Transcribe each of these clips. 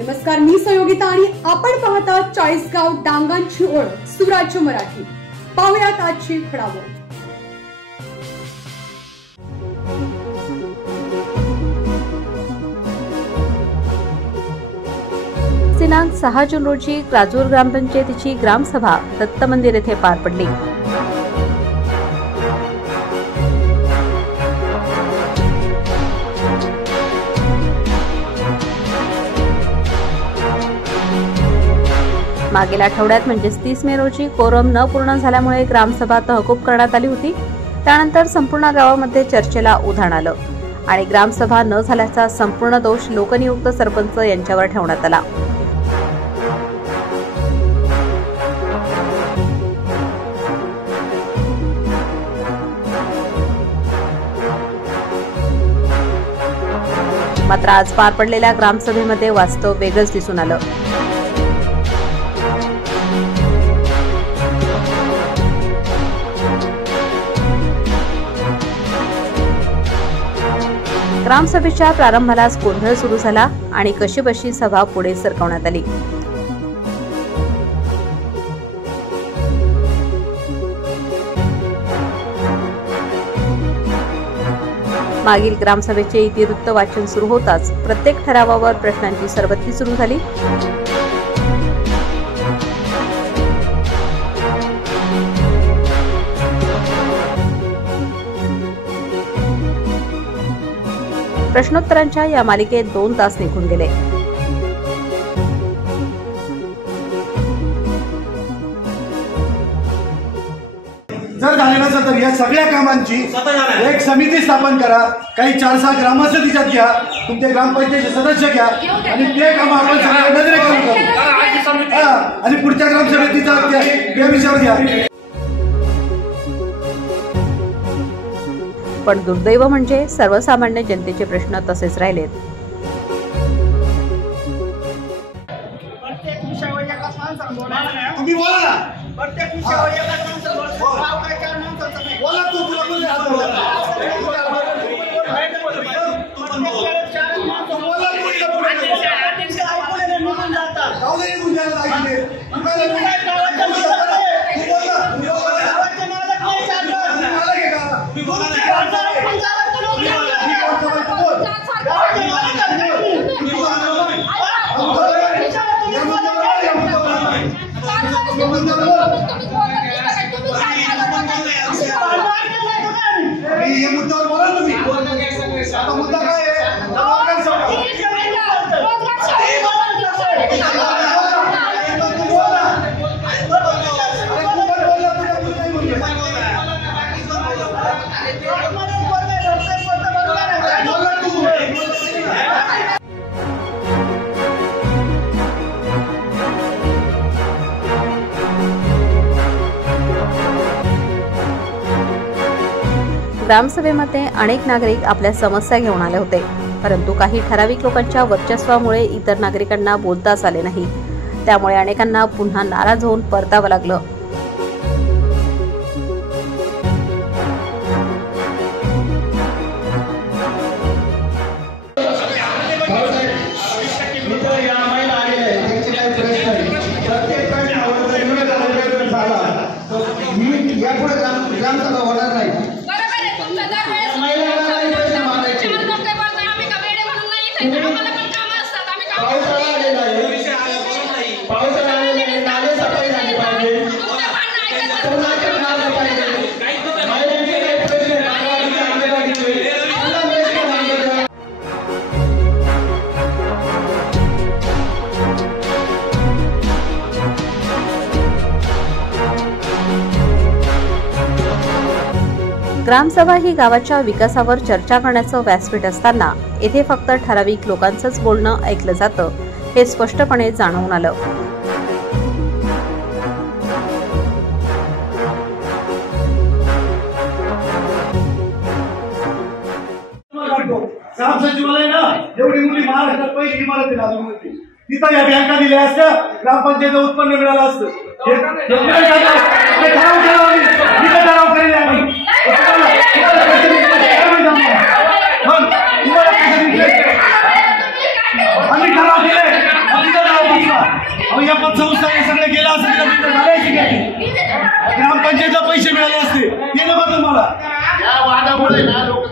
नमस्कार, मी संयोगिता आणि आपण पाहता चाळीसगाव डांगांची ओळख सुराज्य मराठी। पाहुयात आजची घडामोड। दिनांक 6 जून रोजी राजूर ग्रामपंचायतीची ग्रामसभा दत्त मंदिर येथे पार पडली। मागील आठवड्यात म्हणजेच 30 मे रोजी कोरम न पूर्ण झाल्यामुळे ग्रामसभा तहकूब करण्यात आली होती। त्यानंतर संपूर्ण गावामध्ये चर्चेला उधाण आलं आणि ग्रामसभा न झाल्याचा संपूर्ण दोष लोकनियुक्त सरपंच यांच्यावर ठेवण्यात आला। मात्र आज पार पडलेल्या ग्रामसभेमध्ये वास्तव वेगळंच दिसून आलं। ग्रामसभेच्या प्रारंभालाच गोंधळ सुरू झाला आणि कशीबशी सभा पुढे सरकवण्यात आली। मागील ग्रामसभेचे इतिवृत्त वाचन सुरू होताच प्रत्येक ठरावावर प्रश्नांची सरबत्ती सुरू झाली। प्रश्नोत्तरांच्या या मालिकेत 2 तास निघून गेले। जर झाले नसेल तर या सगळ्या कामांची एक समिती स्थापन करा, काही 4-6 ग्रामस्थ तिच्यात घ्या, तुमचे ग्रामपंचायतीचे सदस्य घ्या आणि ते काम आपण सगळ्या नजरेखाली करू आणि पुढच्या ग्रामसभेतीचा त्या विषयावर घ्या। पण दुर्दैव म्हणजे सर्वसामान्य जनतेचे प्रश्न तसेच राहिलेत। तुम्ही बोला ना, प्रत्येक विषयावर एकाच माणसाला बोला, काय काय माणसाचं बोला, तू तुला बोल ना, ये मुद्द्यावर बोला तुम्ही। आता मुद्दा काय आहे? ग्रामसभेमध्ये अनेक नागरिक आपल्या समस्या घेऊन आले होते, परंतु काही ठराविक लोकांच्या वर्चस्वामुळे इतर नागरिकांना बोलताच आले नाही। त्यामुळे अनेकांना पुन्हा नाराज होऊन परतावं लागलं। ग्रामसभा ही गावाच्या विकासावर चर्चा करण्याचं व्यासपीठ असताना येथे फक्त ठराविक लोकांचंच बोलणं ऐकलं जातं हे स्पष्टपणे जाणवून आलं। ग्रामसचिवालय ना एवढी मोठी महाराष्ट्रात पहिली इमारत आहे, तिथं या बँका दिल्या असत्या, ग्रामपंचायत उत्पन्न मिळालं असतं। आम्ही ठराव दिले ज्या पतसंस्था हे सगळे गेलं असं ग्रामपंचायतला पैसे मिळाले असते ते नको तुम्हाला या वादामुळे ना लोक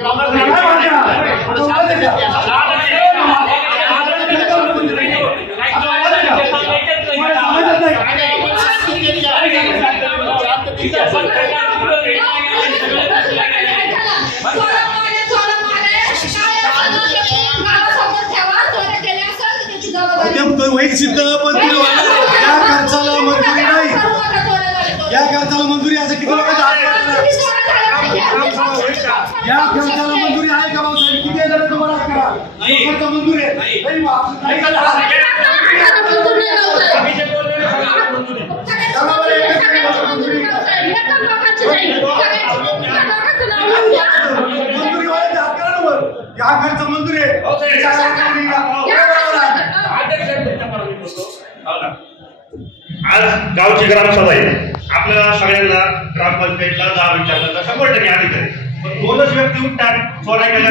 वैध सिद्ध पण या खर्चाला मंजुरी नाही या खर्चाला मंजुरी असं किती लोक या खर्चाला मंजुरी आहे का भाऊसाहेब किती हजार तुम्हाला खर्च मंजुरी आहे या खर्च मंजुरी आज गावची ग्रामसभा आहे आपल्याला सगळ्यांना ग्रामपंचायतला जाब विचारला 100% अधिकारी पण दोनच व्यक्ती उठतात चोऱ्या केल्या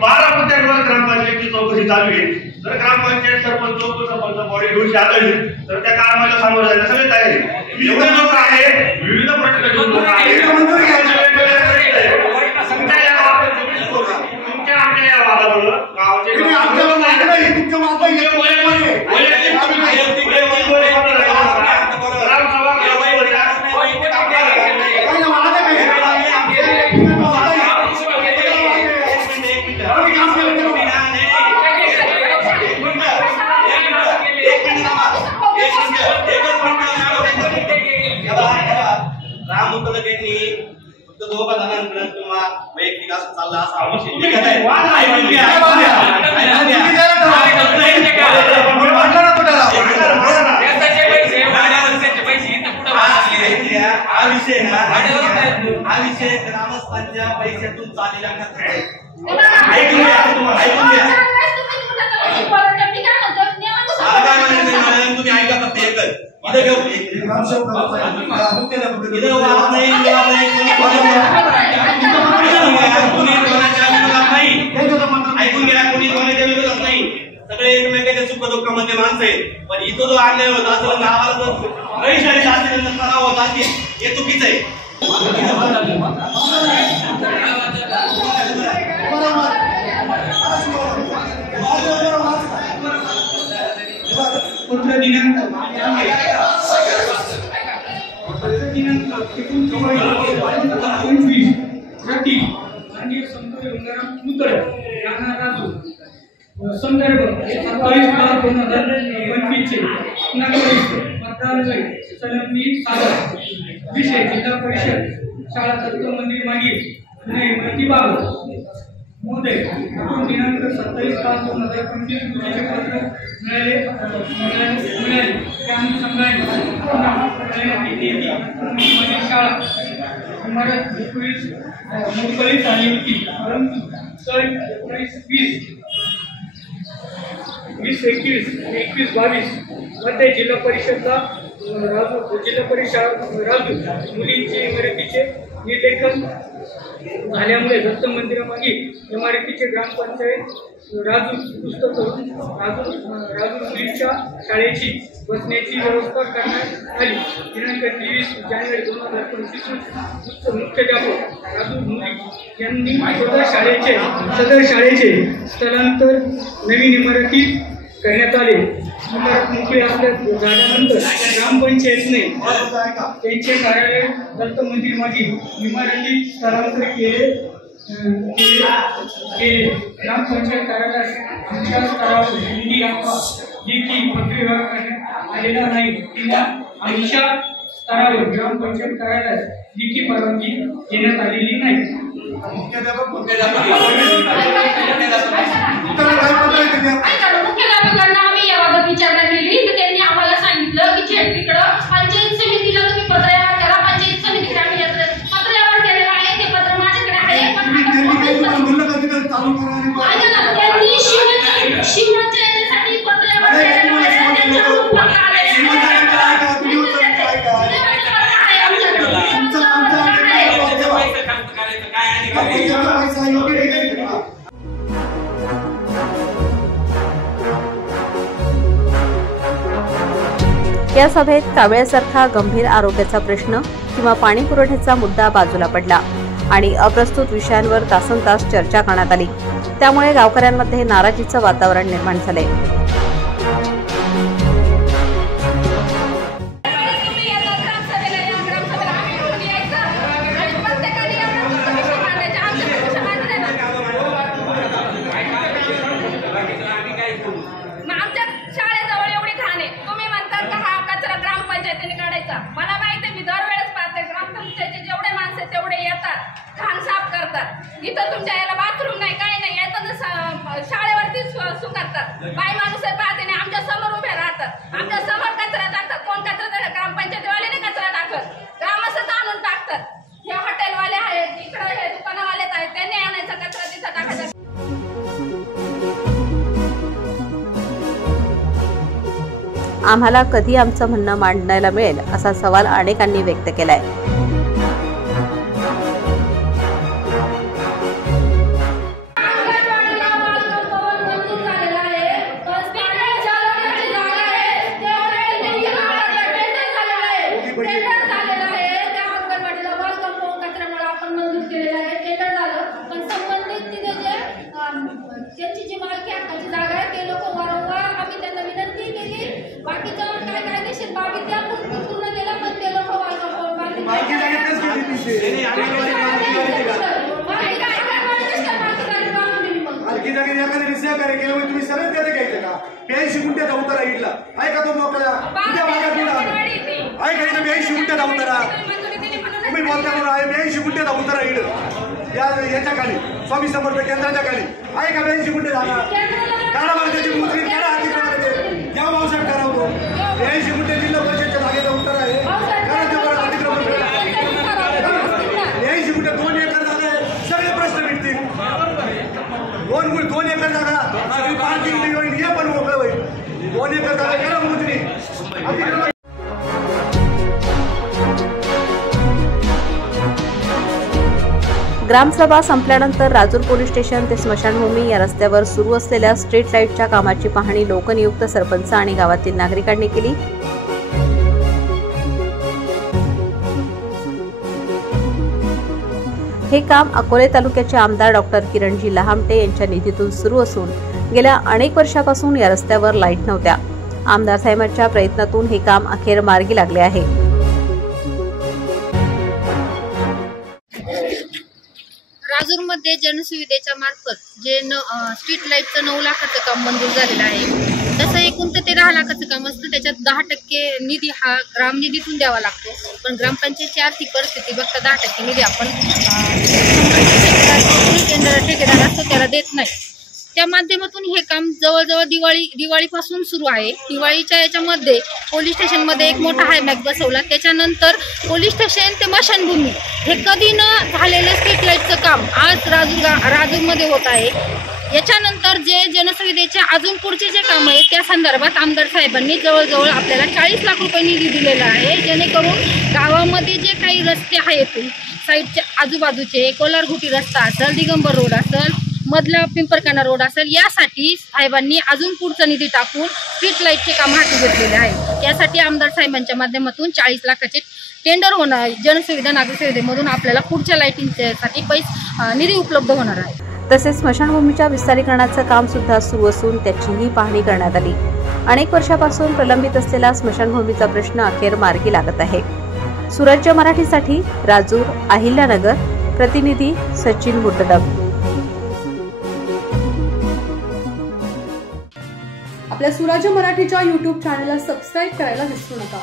12 कोट्यांवर ग्रामपंचायतची चौकशी चालू आहे जर ग्रामपंचायत सरपंच उपसरपंच बॉडी घेऊन आले तर त्या कामाला सामोरं जायला सगळे तयार आहे एवढे लोक आहेत विविध प्रश्न घेऊन लोक आहेत तुमच्या आमच्या या वादामुळे गावचे दोघा जणांकडे किंवा वैयक्तिक असं चाललं असं हा विषय ग्रामस्थांच्या पैशातून चाललेला तुम्ही ऐका फक्त एकच ऐकून घ्या कोणी कोणाच्या विरोधात नाही सगळे एकमेकांच्या सुख दुःखामध्ये माणसं आहेत पण इथं जो अन्याय होत असेल गावाला जर रहिशाली शास्त्री तणाव होत असेल हे चुकीचं आहे संदर्भ 27/2025 विषय जिल्हा परिषद शाळा दत्त मंदिर मागील प्रतिबाबत महोदय दिनांक 27/5/2025 रोजीचे पत्र मिळाले त्या अनुषंगाने शाळा इमारत मुंबईत झाली होती परंतु सन 2021-22 मध्ये जिल्हा परिषदला राजू मुलींची इमारतीचे निर्लेखन झाल्यामुळे दत्त मंदिरामागील इमारतीचे ग्रामपंचायत राजू मुलींच्या शाळेची बसण्याची व्यवस्था करण्यात आली. दिनांक 23 जानेवारी 2025 मुख्याध्यापक राजू मुली यांनी सदर शाळेचे स्थलांतर नवीन इमारतीत करण्यात आले. इमारत मोकळी झाल्यानंतर ग्रामपंचायतने त्यांचे कार्यालय दत्त मंदिर मागील इमारतीत स्थलांतर केले. ग्रामपंचायत कार्यालयाच्या स्तरावर निधी देखील पत्रे करण्यात आलेला नाही किंवा आमच्या स्तरावर ग्रामपंचायत कार्यालयात देखील परवानगी देण्यात आलेली नाही. मुख्याध्यापकांना आम्ही याबाबत विचारणा केली तर त्यांनी आम्हाला सांगितलं की झेडपीकडं पंचायत समितीला तुम्ही पत्र व्यवहार करा. पंचायत समितीकडे आम्ही पत्र व्यवहार केलेला आहे ते पत्र माझ्याकडे आहे पण त्यांनी शिवणच्या याच्यासाठी पत्र व्यवहार केलेलं आहे त्यांच्याकडून पत्र आलेलं आहे. या सभेत कावळ्यासारखा गंभीर आरोग्याचा प्रश्न किंवा पाणी पुरवठ्याचा मुद्दा बाजूला पडला आणि अप्रस्तुत विषयांवर तासनतास चर्चा करण्यात आली। त्यामुळे गावकऱ्यांमध्ये नाराजीचं वातावरण निर्माण झाले। मला माहिती आहे, मी दरवेळेस पाहते ग्रामपंचायतीचे जेवढे माणसं तेवढे येतात, घाण साफ करतात। इथं तुमच्या याला बाथरूम नाही, काही नाही, येतात शाळेवरती सुकतात। बाई माणूस पाहते नाही, आमच्या समोर उभे राहतात, आमच्या समोर कचरा टाकतात। कोण कचरा टाकतात? ग्रामपंचायतीवाले नाही कचरा टाकत, ग्रामस्थच आणून टाकतात। हे हॉटेलवाले आहेत, इकडे हे दुकानवाले आहेत, त्यांनी आणायचा कचरा तिथं टाकायचा। आम्हाला कधी आमचं म्हणणं मांडायला मिळेल असा सवाल अनेकांनी व्यक्त केलाय। त्यांची जी मालकी हक्काची जागा आहे ते लोक वारंवार आम्ही त्यांना विनंती केली, बाकीच्या काय कायदेशीर बाबी त्या पूर्ण केल्या, पण ते लोक मालकी जागी एखाद्या सहकार्य केलं म्हणजे तुम्ही सरळ त्याने घ्यायचं का? 82 गुंठ्याचा उतारा इडला ऐका तो मोकळा तुझ्या भागात ऐका इथं 82 गुंठ्याचा उतारा तुम्ही बोलता म्हणून आहे 82 गुंठ्याचा उतारा इड याच्या खाली स्वामी समर्थ केंद्राच्या खाली ऐका 82 गुंठे झाला काढा मला त्याची मुद्रित काढा अतिक्रमण या भाऊसाहेब ठरवतो 82 गुंठे जिल्हा परिषदच्या जागेचा उतारा आहे करा अतिक्रमण 82 गुंठे 2 एकर जागा आहे सगळे प्रश्न मिटतील 2 एकर जागा सगळी पार्किंग होईल हे पण मोकळं होईल 2 एकर जागा करा मुद्री अतिक्रमण। ग्रामसभा संपल्यानंतर राजूर पोलीस स्टेशन ते स्मशानभूमी या रस्त्यावर सुरू असलेल्या स्ट्रीट लाईटच्या कामाची पाहणी लोकनियुक्त सरपंच आणि गावातील नागरिकांनी केली। हे काम अकोले तालुक्याचे आमदार डॉक्टर किरणजी लहामटे यांच्या निधीतून सुरू असून गेल्या अनेक वर्षापासून या रस्त्यावर लाईट नव्हत्या। आमदार साहेबांच्या प्रयत्नातून हे काम अखेर मार्गी लागले आहे। राजूरमध्ये जनसुविधेच्या मार्फत जे स्ट्रीट लाईटचं 9 लाखाचं काम मंजूर झालेलं आहे। तसं एकूण तर ते 10 लाखाचं काम असतं, त्याच्यात 10% निधी हा ग्रामनिधीतून द्यावा लागतो, पण ग्रामपंचायतची आर्थिक परिस्थिती बघता 10% निधी आपण ठेकेदार असतो त्याला देत नाही। त्या माध्यमातून हे काम जवळजवळ दिवाळीपासून सुरू आहे। दिवाळीच्या याच्यामध्ये पोलीस स्टेशनमध्ये एक मोठा हायमॅक बसवला, त्याच्यानंतर पोलीस स्टेशन ते स्मशानभूमी हे कधी न झालेलं स्ट्रीट लाईटचं काम आज राजूरमध्ये होत आहे। याच्यानंतर जे जनसुविधेचे अजून पुढचे जे काम आहे त्या संदर्भात आमदार साहेबांनी जवळजवळ आपल्याला 40 लाख रुपये निधी दिलेला आहे, जेणेकरून गावामध्ये जे काही रस्ते आहेत साईडच्या आजूबाजूचे कोलारघुटी रस्ता असेल, दिगंबर रोड असेल, मधला पिंपरकाना रोड असेल, यासाठी साहेबांनी अजून पुढचा निधी टाकून स्ट्रीट लाईटचे काम हाती घेतलेले आहे। यासाठी आमदार साहेबांच्या माध्यमातून 40 लाखाचे टेंडर होणार, जनसुविधा नागरी सुविधेमधून आपल्याला पुढच्या लाईटिंगसाठी निधी उपलब्ध होणार आहे। तसेच स्मशानभूमीच्या विस्तारीकरणाचं काम सुद्धा सुरू असून त्याचीही पाहणी करण्यात आली। अनेक वर्षापासून प्रलंबित असलेला स्मशानभूमीचा प्रश्न अखेर मार्गी लागत आहे। सुराज्य मराठीसाठी राजूर अहिल्यानगर प्रतिनिधी सचिन मुतडक। आपल्या सुराज्य मराठीच्या YouTube चॅनलला सबस्क्राईब करायला विसरू नका।